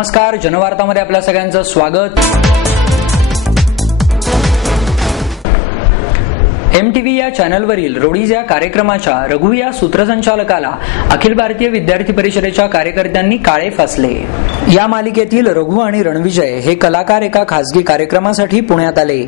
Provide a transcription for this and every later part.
नमस्कार, जनवार्तामध्ये आपल्या सगळ्यांचं स्वागत. MTV या चॅनलवरील रोडीज या कार्यक्रमाच्या रघु या सूत्रसंचालकाला अखिल भारतीय विद्यार्थी परिषदेच्या कार्यकर्त्यांनी काळे फासले. या मालिकेतील रघु आणि रणविजय हे कलाकार एका खासगी कार्यक्रमासाठी पुण्यात आले.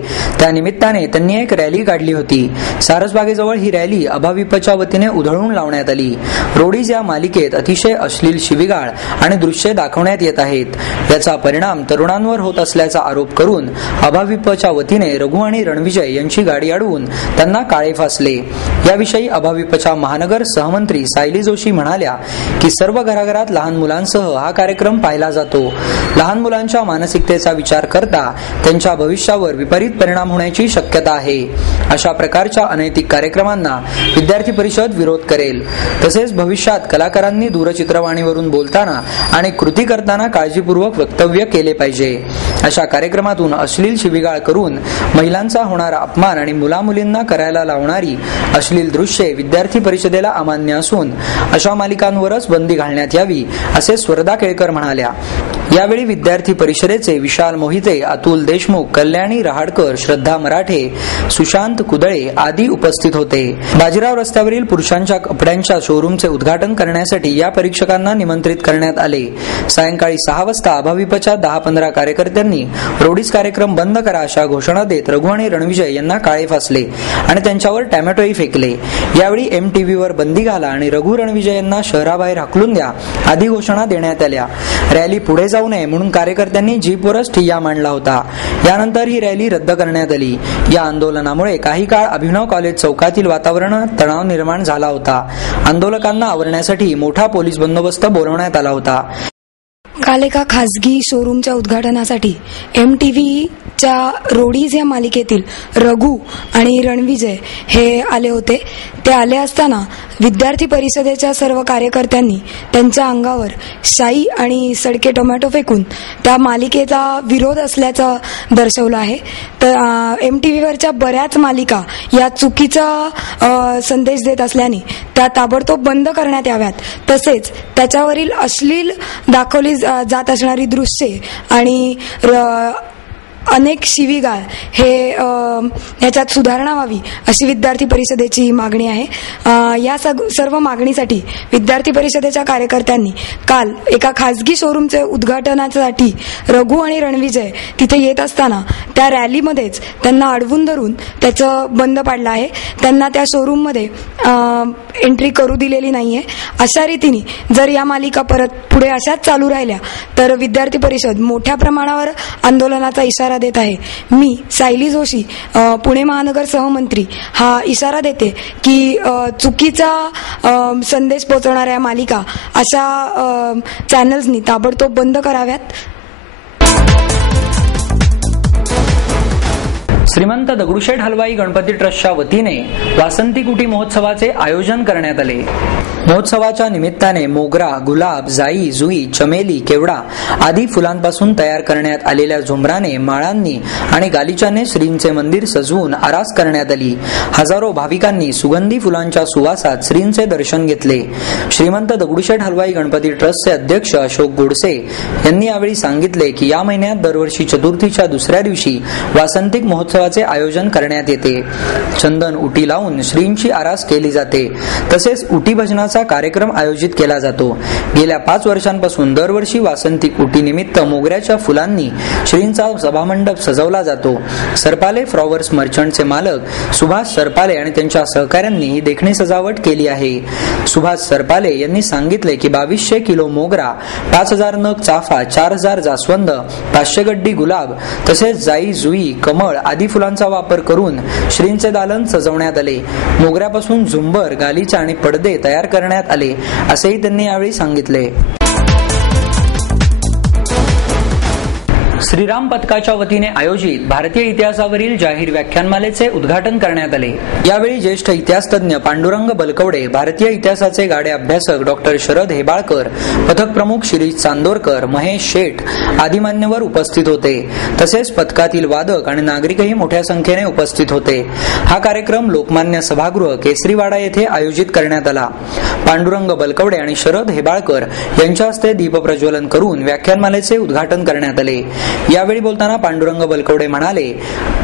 त्या निमित्ताने त्यांनी एक रॅली काढली होती. सारसबागेजवळ ही रॅली अभाविपच्या वतीने उधळून लावण्यात आली. रोडीज या मालिकेत अतिशय अश्लील शिवीगाळ आणि दृश्ये दाखवण्यात येत आहेत. याचा परिणाम तरुणांवर होत असल्याचा आरोप करून अभाविपच्या वतीने रघु आणि रणविजय यांची गाडी अडवून त्यांना काळे फासले. याविषयी अभाविपच्या महानगर सहमंत्री सायली जोशी म्हणाल्या की सर्व घराघरात लहान मुलांसह हा कार्यक्रम पाहिला जातो. लहान मुलांच्या मानसिकतेचा विचार करता त्यांच्या भविष्यावर विपरीत परिणाम होण्याची शक्यता आहे. अशा प्रकारच्या अनैतिक कार्यक्रमांना विद्यार्थी परिषद विरोध करेल. तसेच भविष्यात कलाकारांनी दूरचित्रवाणीवरून बोलताना आणि कृती करताना काळजीपूर्वक वक्तव्य केले पाहिजे. अशा कार्यक्रमातून अश्लील शिवीगाळ करून महिलांचा होणारा अपमान आणि मुलामुलींना करायला लावणारी अश्लील दृश्ये विद्यार्थी परिषदेला अमान्य असून अशा मालिकांवरच बंदी घालण्यात यावी, असे स्वरदा केळकर म्हणाल्या. यावेळी विद्यार्थी परिषदेचे विशाल मोहिते, अतुल देशमुख, कल्याणी रहाडकर, श्रद्धा मराठे, सुशांत कुदळे आदी उपस्थित होते. बाजीराव रस्त्यावरील पुरुषांच्या कपड्यांच्या शोरूमचे उद्घाटन करण्यासाठी या परीक्षकांना निमंत्रित करण्यात आले. सायंकाळी 6 वाजता अभाविपच्या 10-15 कार्यकर्त्यांनी रोडीज कार्यक्रम बंद करा अशा घोषणा देत रघु आणि रणविजय यांना काळे फासले आणि त्यांच्यावर टॅमॅटोही फेकले. यावेळी MTVवर बंदी घाला आणि रघु रणविजय यांना शहराबाहेर हाकलून द्या आदी घोषणा देण्यात आल्या. रॅली पुढे जाऊ नये म्हणून कार्यकर्त्यांनी जीपवरच ठिय्या मांडला होता. यानंतर ही रॅली रद्द करण्यात आली. या आंदोलनामुळे काही काळ अभिनव कॉलेज चौकातील वातावरणात तणाव निर्माण झाला होता. आंदोलकांना आवरण्यासाठी मोठा पोलीस बंदोबस्त बोलवण्यात आला होता. काल एका खासगी शोरूमच्या उद्घाटनासाठी MTVच्या रोडीज या मालिकेतील रघु आणि रणविजय हे आले होते. ते आले असताना विद्यार्थी परिषदेच्या सर्व कार्यकर्त्यांनी त्यांच्या अंगावर शाई आणि सडके टोमॅटो फेकून त्या मालिकेचा विरोध असल्याचं दर्शवलं आहे. तर MTVवरच्या बऱ्याच मालिका या चुकीचा संदेश देत असल्याने त्या ताबडतोब बंद करण्यात याव्यात. तसेच त्याच्यावरील अश्लील दाखवली जात असणारी दृश्ये आणि अनेक शिवीगाळ ह्याच्यात सुधारणा व्हावी अशी विद्यार्थी परिषदेची मागणी आहे. या सर्व मागणीसाठी विद्यार्थी परिषदेच्या कार्यकर्त्यांनी काल एका खासगी शोरूमचे उद्घाटनासाठी रघु आणि रणविजय तिथे येत असताना त्या रॅलीमध्येच त्यांना अडवून धरून त्याचं बंद पाडलं आहे. त्यांना त्या शोरूममध्ये एंट्री करू दिलेली नाहीये. अशा रीतीने जर या मालिका परत पुढे अशाच चालू राहिल्या तर विद्यार्थी परिषद मोठ्या प्रमाणावर आंदोलनाचा इशारा देत आहे. मी सायली जोशी, पुणे महानगर सहमंत्री, हा इशारा देते की चुकीचा संदेश पोहोचवणाऱ्या मालिका अशा चॅनल्सनी ताबडतोब बंद कराव्यात. श्रीमंत दगडूशेठ हलवाई गणपती ट्रस्टच्या वतीने वासंती कुटी महोत्सवाचे आयोजन करण्यात आले. महोत्सवाच्या निमित्ताने मोगरा, गुलाब, जाई, जुई, चमेली, केवडा आदी फुलांपासून तयार करण्यात आलेल्या झुंबराने, माळांनी आणि गालिचाने श्रींचे मंदिर सजवून आरास करण्यात आली. हजारो भाविकांनी सुगंधी फुलांच्या सुवासात श्रींचे दर्शन घेतले. श्रीमंत दगडूशेठ हलवाई गणपती ट्रस्टचे अध्यक्ष अशोक गोडसे यांनी यावेळी सांगितले की या महिन्यात दरवर्षी चतुर्थीच्या दुसऱ्या दिवशी वासंतिक महोत्सवाचे आयोजन करण्यात येते. चंदन उटी लावून श्रींची आरास केली जाते. तसेच उटी भजनाचा कार्यक्रम आयोजित केला जातो. गेल्या 5 वर्षांपासून दरवर्षी वासंतिक उटी निमित्त मोगऱ्याच्या फुलांनी श्रींचा सभामंडप सजवला जातो. सरपाले फ्लॉवर्स मर्चंटचे मालक सुभाष सरपाले आणि त्यांच्या सहकाऱ्यांनी ही देखणी सजावट केली आहे. सुभाष सरपाले यांनी सांगितले की 2200 किलो मोगरा, 5000 नग चाफा, 4000 जास्वंद, 500 गड्डी गुलाब तसेच जाई, जुई, कमळ आदी फुलांचा वापर करून श्रींचे दालन सजवण्यात आले. मोगऱ्यापासून झुंबर, गालिचा आणि पडदे तयार करण्यात आले असेही त्यांनी यावेळी सांगितले. श्रीराम पथकाच्या वतीने आयोजित भारतीय इतिहासावरील जाहीर व्याख्यानमालेचे उद्घाटन करण्यात आले। यावेळी ज्येष्ठ इतिहासतज्ञ पांडुरंग बलकवडे, भारतीय इतिहासाचे गाडे अभ्यासक डॉक्टर शरद हेबाळकर, पथक प्रमुख शिरीष चांदोरकर, महेश शेठ आदी मान्यवर उपस्थित होते। तसेच पथकातील वादक आणि नागरिकही मोठ्या संख्येने उपस्थित होते। हा कार्यक्रम लोकमान्य सभागृह केसरीवाडा येथे आयोजित करण्यात आला। पांडुरंग बलकवडे आणि शरद हेबाळकर यांच्या हस्ते दीप प्रज्वलन करून व्याख्यानमालेचे उद्घाटन करण्यात आले। यावेळी बोलताना पांडुरंग बलकवडे म्हणाले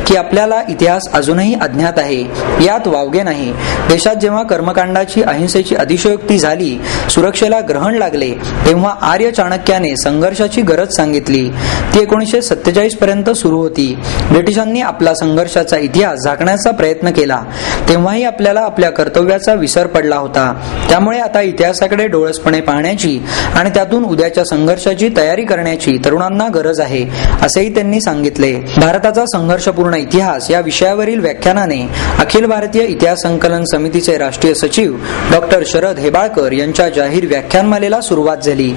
की आपल्याला इतिहास अजूनही अज्ञात आहे, यात वावगे नाही। देशात जेव्हा कर्मकांडाची अहिंसेची अतिशयोक्ती झाली, सुरक्षेला ग्रहण लागले, तेव्हा आर्य चाणक्याने संघर्षाची गरज सांगितली। ती 1947 पर्यंत सुरू होती। ब्रिटिशांनी आपला संघर्षाचा इतिहास झाकण्याचा प्रयत्न केला, तेव्हाही आपल्याला आपल्या कर्तव्याचा विसर पडला होता। त्यामुळे आता इतिहासाकडे डोळसपणे पाहण्याची आणि त्यातून उद्याच्या संघर्षाची तयारी करण्याची तरुणांना गरज आहे, असेही त्यांनी सांगितले। भारताचा संघर्षपूर्ण इतिहास या विषयावरील व्याख्यानाने अखिल भारतीय इतिहास संकलन समितीचे राष्ट्रीय सचिव डॉक्टर शरद हेबाळकर यांच्या जाहीर व्याख्यानमालेला सुरुवात झाली।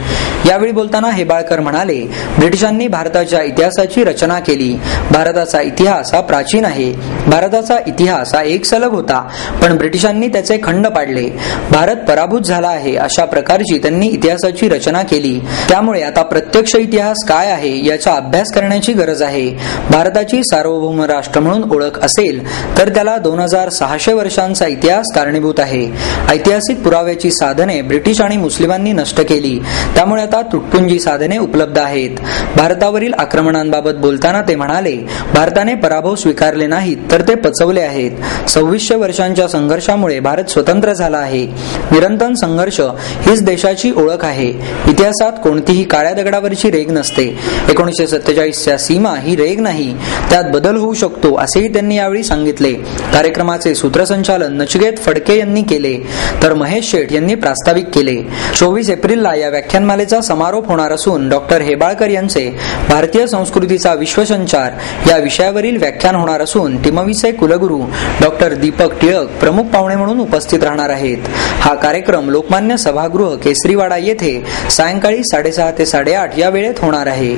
यावेळी बोलताना हेबाळकर म्हणाले, ब्रिटिशांनी भारताच्या इतिहासाची रचना केली। भारताचा इतिहास हा प्राचीन आहे। भारताचा इतिहास हा एक सलग होता, पण ब्रिटिशांनी त्याचे खंड पाडले। भारत पराभूत झाला आहे, अशा प्रकारची त्यांनी इतिहासाची रचना केली। त्यामुळे आता प्रत्यक्ष इतिहास काय आहे याचा अभ्यास करण्याची गरज आहे। भारताची सार्वभौम राष्ट्र म्हणून ओळख असेल तर त्याला 2600 वर्षांचा इतिहास कारणीभूत आहे। ऐतिहासिक पुराव्याची साधने ब्रिटिश आणि मुस्लिमांनी नष्ट केली, त्यामुळे आता तुटपुंजी साधने उपलब्ध आहेत। भारतावरील आक्रमणांबाबत बोलताना ते म्हणाले, भारताने पराभव स्वीकारले नाहीत तर ते पचवले आहेत। 2600 वर्षांच्या संघर्षामुळे भारत स्वतंत्र झाला आहे। निरंतर संघर्ष हीच देशाची ओळख आहे। इतिहासात कोणतीही काळ्या दगडावरची रेघ नसते। 1947च्या सीमा ही रेघ नाही, त्यात बदल होऊ शकतो, असेही त्यांनी यावेळी सांगितले। कार्यक्रमाचे सूत्रसंचालन नचिकेत फडके यांनी केले, तर महेश शेठ यांनी प्रास्ताविक केले। 24 एप्रिलला या व्याख्यानमालेचा समारोप होणार असून डॉक्टर हेबाळकर यांचे भारतीय संस्कृतीचा विश्वसंचार या विषयावरील व्याख्यान होणार असून टिमवीचे कुलगुरू डॉक्टर दीपक टिळक प्रमुख पाहुणे म्हणून उपस्थित राहणार आहेत। हा कार्यक्रम लोकमान्य सभागृह केसरीवाडा येथे सायंकाळी 6:30 ते 8:30 या वेळेत होणार आहे।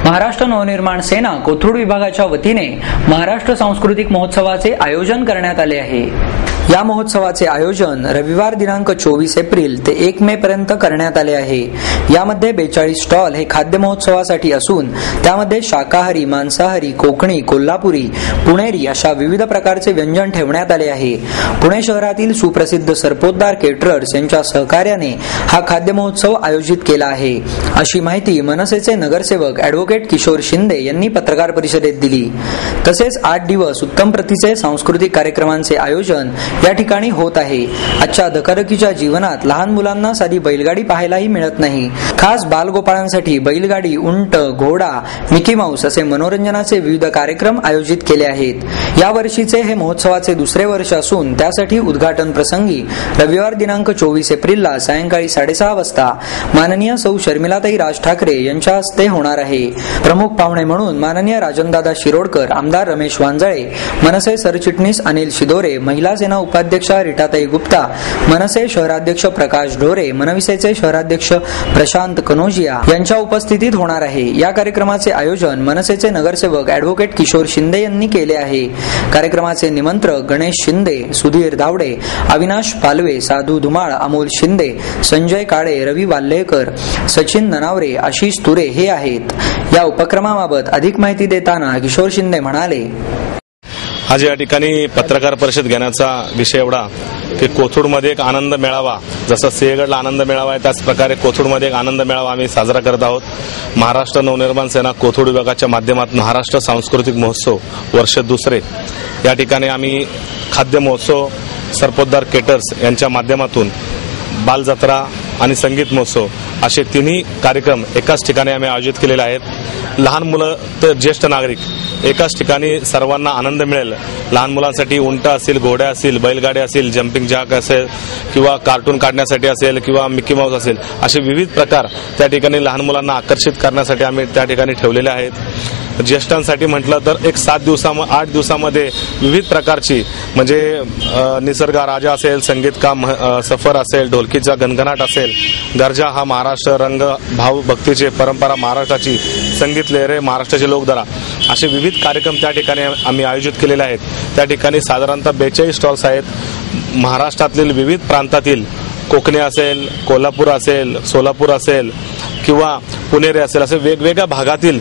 महाराष्ट्र नवनिर्माण सेना कोथरूड विभागाच्या वतीने महाराष्ट्र सांस्कृतिक महोत्सवाचे आयोजन करण्यात आले आहे। या महोत्सवाचे आयोजन रविवार दिनांक 24 एप्रिल ते 1 मे पर्यंत करण्यात आले आहे। यामध्ये 42 स्टॉल हे खाद्य महोत्सवासाठी असून त्यामध्ये शाकाहारी, मांसाहारी, कोकणी, कोल्हापुरी, पुणेरी अशा विविध प्रकारचे व्यंजन ठेवण्यात आले आहे। पुणे शहरातील सुप्रसिद्ध सरपोतदार केटरर्स यांच्या सहकार्याने हा खाद्य महोत्सव आयोजित केला आहे, अशी माहिती मनसेचे नगरसेवक ॲडव्होकेट किशोर शिंदे यांनी पत्रकार परिषदेत दिली। तसेच 8 दिवस उत्तम प्रतीचे सांस्कृतिक कार्यक्रमांचे आयोजन या ठिकाणी होत आहे। आजच्या धकाधकीच्या जीवनात लहान मुलांना साधी बैलगाडी पाहायलाही मिळत नाही। खास बालगोपाळांसाठी बैलगाडी, उंट, घोडा, मिकी माऊस असे मनोरंजनाचे विविध कार्यक्रम आयोजित केले आहेत। या वर्षीचे हे महोत्सवाचे दुसरे वर्ष असून त्यासाठी उद्घाटन प्रसंगी रविवार दिनांक 24 एप्रिलला सायंकाळी 6:30 वाजता माननीय सौ शर्मिलाताई राज ठाकरे यांच्या हस्ते होणार आहे। प्रमुख पाहुणे म्हणून माननीय राजनदादा शिरोडकर, आमदार रमेश वांजळे, मनसे सरचिटणीस अनिल शिदोरे, महिला सेना उपाध्यक्षा रीटाताई गुप्ता, मनसे शहराध्यक्ष प्रकाश ढोरे, मनविसेचे शहराध्यक्ष प्रशांत कनोजिया यांच्या उपस्थितीत होणार आहे। या कार्यक्रमाचे आयोजन मनसेचे नगरसेवक ॲडव्होकेट किशोर शिंदे यांनी केले आहे। कार्यक्रमाचे निमंत्रक गणेश शिंदे, सुधीर धावडे, अविनाश पालवे, साधू धुमाळ, अमोल शिंदे, संजय काळे, रवी वाल्हेकर, सचिन ननावरे, आशिष तुरे हे आहेत। या उपक्रमाबाबत अधिक माहिती देताना किशोर शिंदे म्हणाले, आज या ठिकाणी पत्रकार परिषद घेण्याचा विषय एवढा की कोथरूडमध्ये एक आनंद मेळावा, जसा सिंहगडला आनंद मेळावा आहे त्याच प्रकारे कोथरूडमध्ये एक आनंद मेळावा आम्ही साजरा करत आहोत। महाराष्ट्र नवनिर्माण सेना कोथरूड विभागाच्या माध्यमातून महाराष्ट्र सांस्कृतिक महोत्सव वर्ष दुसरे या ठिकाणी आम्ही खाद्य महोत्सव, सरपोतदार केटर्स यांच्या माध्यमातून बालजत्रा आणि संगीत महोत्सव असे तिन्ही कार्यक्रम एकाच ठिकाणी आम्ही आयोजित केलेले आहेत। लहान मुलं तर ज्येष्ठ नागरिक एकाच ठिकाणी सर्वांना आनंद मिळेल। लहान मुलांसाठी उंट असेल, घोड्या असतील, बैलगाड्या असतील, जम्पिंग जॅक असेल किंवा कार्टून काढण्यासाठी असेल किंवा मिकी माऊस असेल, असे विविध प्रकार त्या ठिकाणी लहान मुलांना आकर्षित करण्यासाठी आम्ही त्या ठिकाणी ठेवलेले आहेत। ज्येष्ठांसाठी म्हटलं तर एक 8 दिवसामध्ये विविध प्रकारची म्हणजे निसर्ग राजा असेल, संगीत का सफर असेल, ढोलकीचा गणगणाट असेल, गरजा हा महाराष्ट्र, रंग भाव भक्तीचे परंपरा महाराष्ट्राची, संगीत लहरे महाराष्ट्राची लोकधारा, असे विविध कार्यक्रम त्या ठिकाणी आम्ही आयोजित केलेले आहेत. त्या ठिकाणी साधारणतः 42 स्टॉल्स आहेत. महाराष्ट्रातील विविध प्रांतातील कोकणी असेल, कोल्हापूर असेल, सोलापूर असेल किंवा पुणेरी असेल, असे वेगवेगळ्या भागातील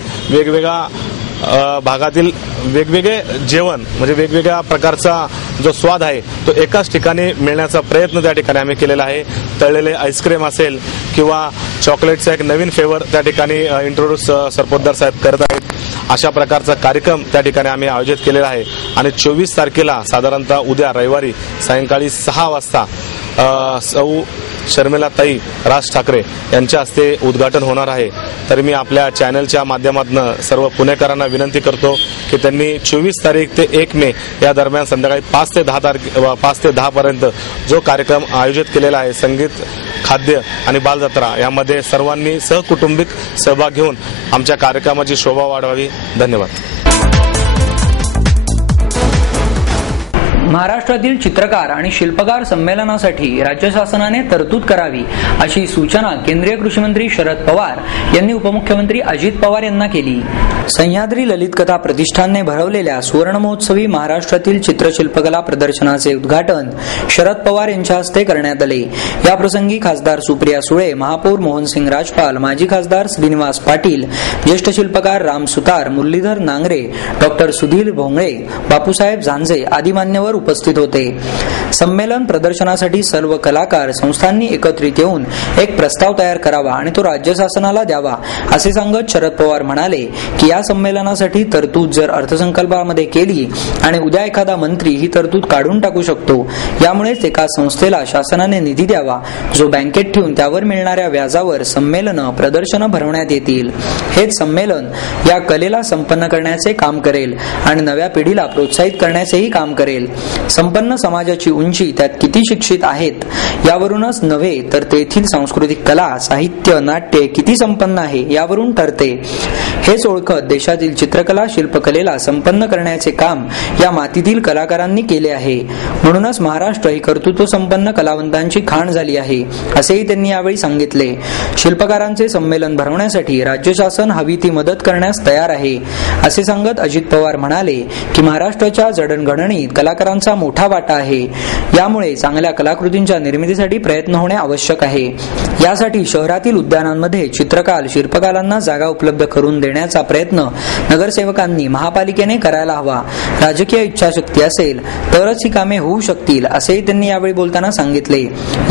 वेगवेगळे जेवण म्हणजे वेगवेगळ्या प्रकारचा जो स्वाद आहे तो एकाच ठिकाणी मिळण्याचा प्रयत्न त्या ठिकाणी आम्ही केलेला आहे. तळलेले आईस्क्रीम असेल किंवा चॉकलेटचा एक नवीन फ्लेवर त्या ठिकाणी इंट्रोड्यूस सरपोतदार साहेब करत आहेत. अशा प्रकारचा कार्यक्रम त्या ठिकाणी आम्ही आयोजित केलेला आहे आणि 24 तारखेला साधारणतः उद्या रविवारी सायंकाळी 6 वाजता सौ शर्मिलाताई राज ठाकरे यांच्या हस्ते उद्घाटन होणार आहे. तर मी आपल्या चॅनलच्या माध्यमातून सर्व पुणेकरांना विनंती करतो की त्यांनी 24 तारीख ते 1 मे या दरम्यान संध्याकाळी 5 ते 10 पर्यंत जो कार्यक्रम आयोजित केलेला आहे, संगीत, खाद्य आणि बालजत्रा, यामध्ये सर्वांनी सहकुटुंबिक सहभाग घेऊन आमच्या कार्यक्रमाची शोभा वाढवावी. धन्यवाद. महाराष्ट्रातील चित्रकार आणि शिल्पकार संमेलनासाठी राज्य शासनाने तरतूद करावी अशी सूचना केंद्रीय कृषी मंत्री शरद पवार यांनी उपमुख्यमंत्री अजित पवार यांना केली. सह्याद्री ललित कथा प्रतिष्ठानने भरवलेल्या सुवर्ण महोत्सवी महाराष्ट्रातील चित्रशिल्पकला प्रदर्शनाचे उद्घाटन शरद पवार यांच्या हस्ते करण्यात आले. याप्रसंगी खासदार सुप्रिया सुळे, महापौर मोहनसिंग राजपाल, माजी खासदार श्रीनिवास पाटील, ज्येष्ठ शिल्पकार राम सुतार, मुरलीधर नांगरे, डॉक्टर सुधीर भोंगळे, बापूसाहेब झांजे आदी मान्यवर उपस्थित होते. संमेलन प्रदर्शनासाठी सर्व कलाकार संस्थांनी एकत्रित येऊन एक प्रस्ताव तयार करावा आणि तो राज्य शासनाला द्यावा असे सांगत शरद पवार म्हणाले की या संमेलनासाठी तरतूद जर अर्थसंकल्पामध्ये केली आणि उद्या एखादा मंत्री ही तरतूद काढून टाकू शकतो. यामुळेच एका संस्थेला शासनाने निधी द्यावा जो बँकेत ठेवून त्यावर मिळणाऱ्या व्याजावर संमेलनं, प्रदर्शनं भरवण्यात येतील. हेच संमेलन या कलेला संपन्न करण्याचे काम करेल आणि नव्या पिढीला प्रोत्साहित करण्याचेही काम करेल. संपन्न समाजाची उंची त्यात किती शिक्षित आहेत यावरूनच नव्हे तर तेथील सांस्कृतिक कला, साहित्य, नाट्य किती संपन्न आहे यावरून ठरते. हेच ओळखत देशातील चित्रकला शिल्पकलेला संपन्न करण्याचे काम या मातीतील कलाकारांनी केले आहे. म्हणूनच महाराष्ट्र ही कर्तृत्व संपन्न कलावंतांची खाण झाली आहे असेही त्यांनी यावेळी सांगितले. शिल्पकारांचे संमेलन भरवण्यासाठी राज्य शासन हवी ती मदत करण्यास तयार आहे असे सांगत अजित पवार म्हणाले की महाराष्ट्राच्या जडणघडणीत कलाकारांचा मोठा वाटा आहे. यामुळे चांगल्या कलाकृतींच्या निर्मितीसाठी प्रयत्न होणे आवश्यक आहे. यासाठी शहरातील उद्यानांमध्ये चित्रकार शिल्पकारांना जागा उपलब्ध करून देण्याचा प्रयत्न नगरसेवकांनी महापालिकेने करायला हवा. राजकीय इच्छाशक्ती असेल तरच ही कामे होऊ शकतील असेही त्यांनी यावेळी बोलताना सांगितले.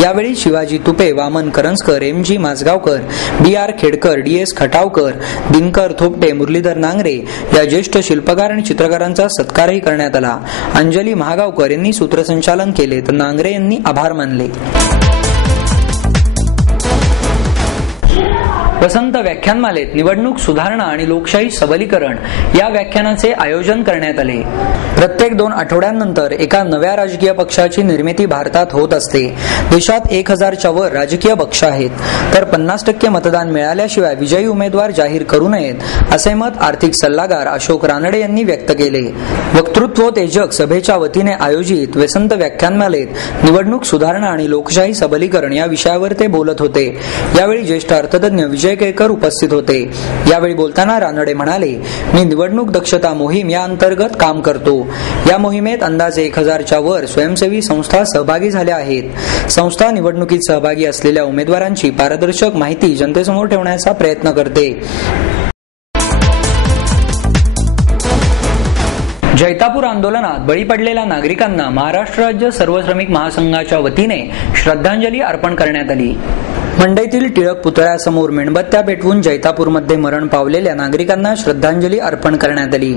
यावेळी Shivaji Tupe, Vaman Karanjkar, MG Majgaonkar, BR Khedkar, DS Khatavkar, Dinkar Thopte, Muralidhar Nangare या ज्येष्ठ शिल्पकार आणि चित्रकारांचा सत्कारही करण्यात आला. अंजली महागावकर यांनी सूत्रसंचालन केले तर नांगरे यांनी आभार मानले. वसंत व्याख्यानमालेत निवडणूक सुधारणा आणि लोकशाही सबलीकरण या व्याख्यानाचे आयोजन करण्यात आले. प्रत्येक 2 आठवड्यांनंतर एका नव्या राजकीय पक्षाची निर्मिती भारतात होत असते. देशात 1000च्या वर राजकीय पक्ष आहेत तर 50% मतदान मिळाल्याशिवाय विजयी उमेदवार जाहीर करू नयेत असे मत आर्थिक सल्लागार अशोक रानडे यांनी व्यक्त केले. वक्तृत्वोत्तेजक सभेच्या वतीने आयोजित वसंत व्याख्यानमालेत निवडणूक सुधारणा आणि लोकशाही सबलीकरण या विषयावर ते बोलत होते. यावेळी ज्येष्ठ अर्थतज्ञ विजय केळकर उपस्थित होते. यावेळी बोलताना रानडे म्हणाले, मी निवडणूक दक्षता मोहीम या अंतर्गत काम करतो. या मोहिमेत अंदाजे 1000च्या वर स्वयंसेवी संस्था सहभागी झाल्या आहेत. संस्था निवडणुकीत सहभागी असलेल्या उमेदवारांची पारदर्शक माहिती जनतेसमोर ठेवण्याचा प्रयत्न करते. जैतापूर आंदोलनात बळी पडलेल्या नागरिकांना महाराष्ट्र राज्य सर्व श्रमिक महासंघाच्या वतीने श्रद्धांजली अर्पण करण्यात आली. मंडईतील टिळक पुतळ्यासमोर मेणबत्त्या पेटवून जैतापूरमध्ये मरण पावलेल्या नागरिकांना श्रद्धांजली अर्पण करण्यात आली.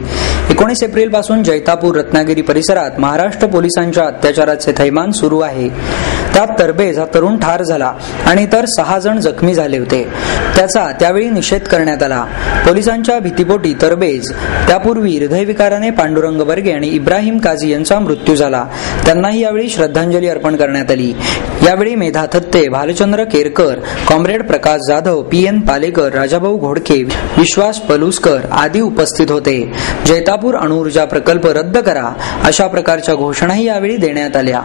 19 एप्रिल पासून जैतापूर रत्नागिरी परिसरात महाराष्ट्र पोलिसांच्या अत्याचाराचे थैमान सुरू आहे. त्यात तरबेज हा तरुण ठार झाला आणि इतर 6 जण जखमी झाले होते. त्याचा त्यावेळी निषेध करण्यात आला. पोलिसांच्या भीतीपोटी तरबेज, त्यापूर्वी हृदयविकाराने पांडुरंग बर्गे आणि इब्राहिम काझी यांचा मृत्यू झाला. त्यांनाही यावेळी श्रद्धांजली अर्पण करण्यात आली. यावेळी मेधा थत्ते, भालचंद्र केरकर, पालेकर, कॉम्रेड प्रकाश जाधव, PN पालेकर, राजाभाऊ घोडके, विश्वास पलुसकर आदी उपस्थित होते. जैतापूर अणुऊर्जा प्रकल्प रद्द करा अशा प्रकारच्या घोषणाही यावेळी देण्यात आल्या.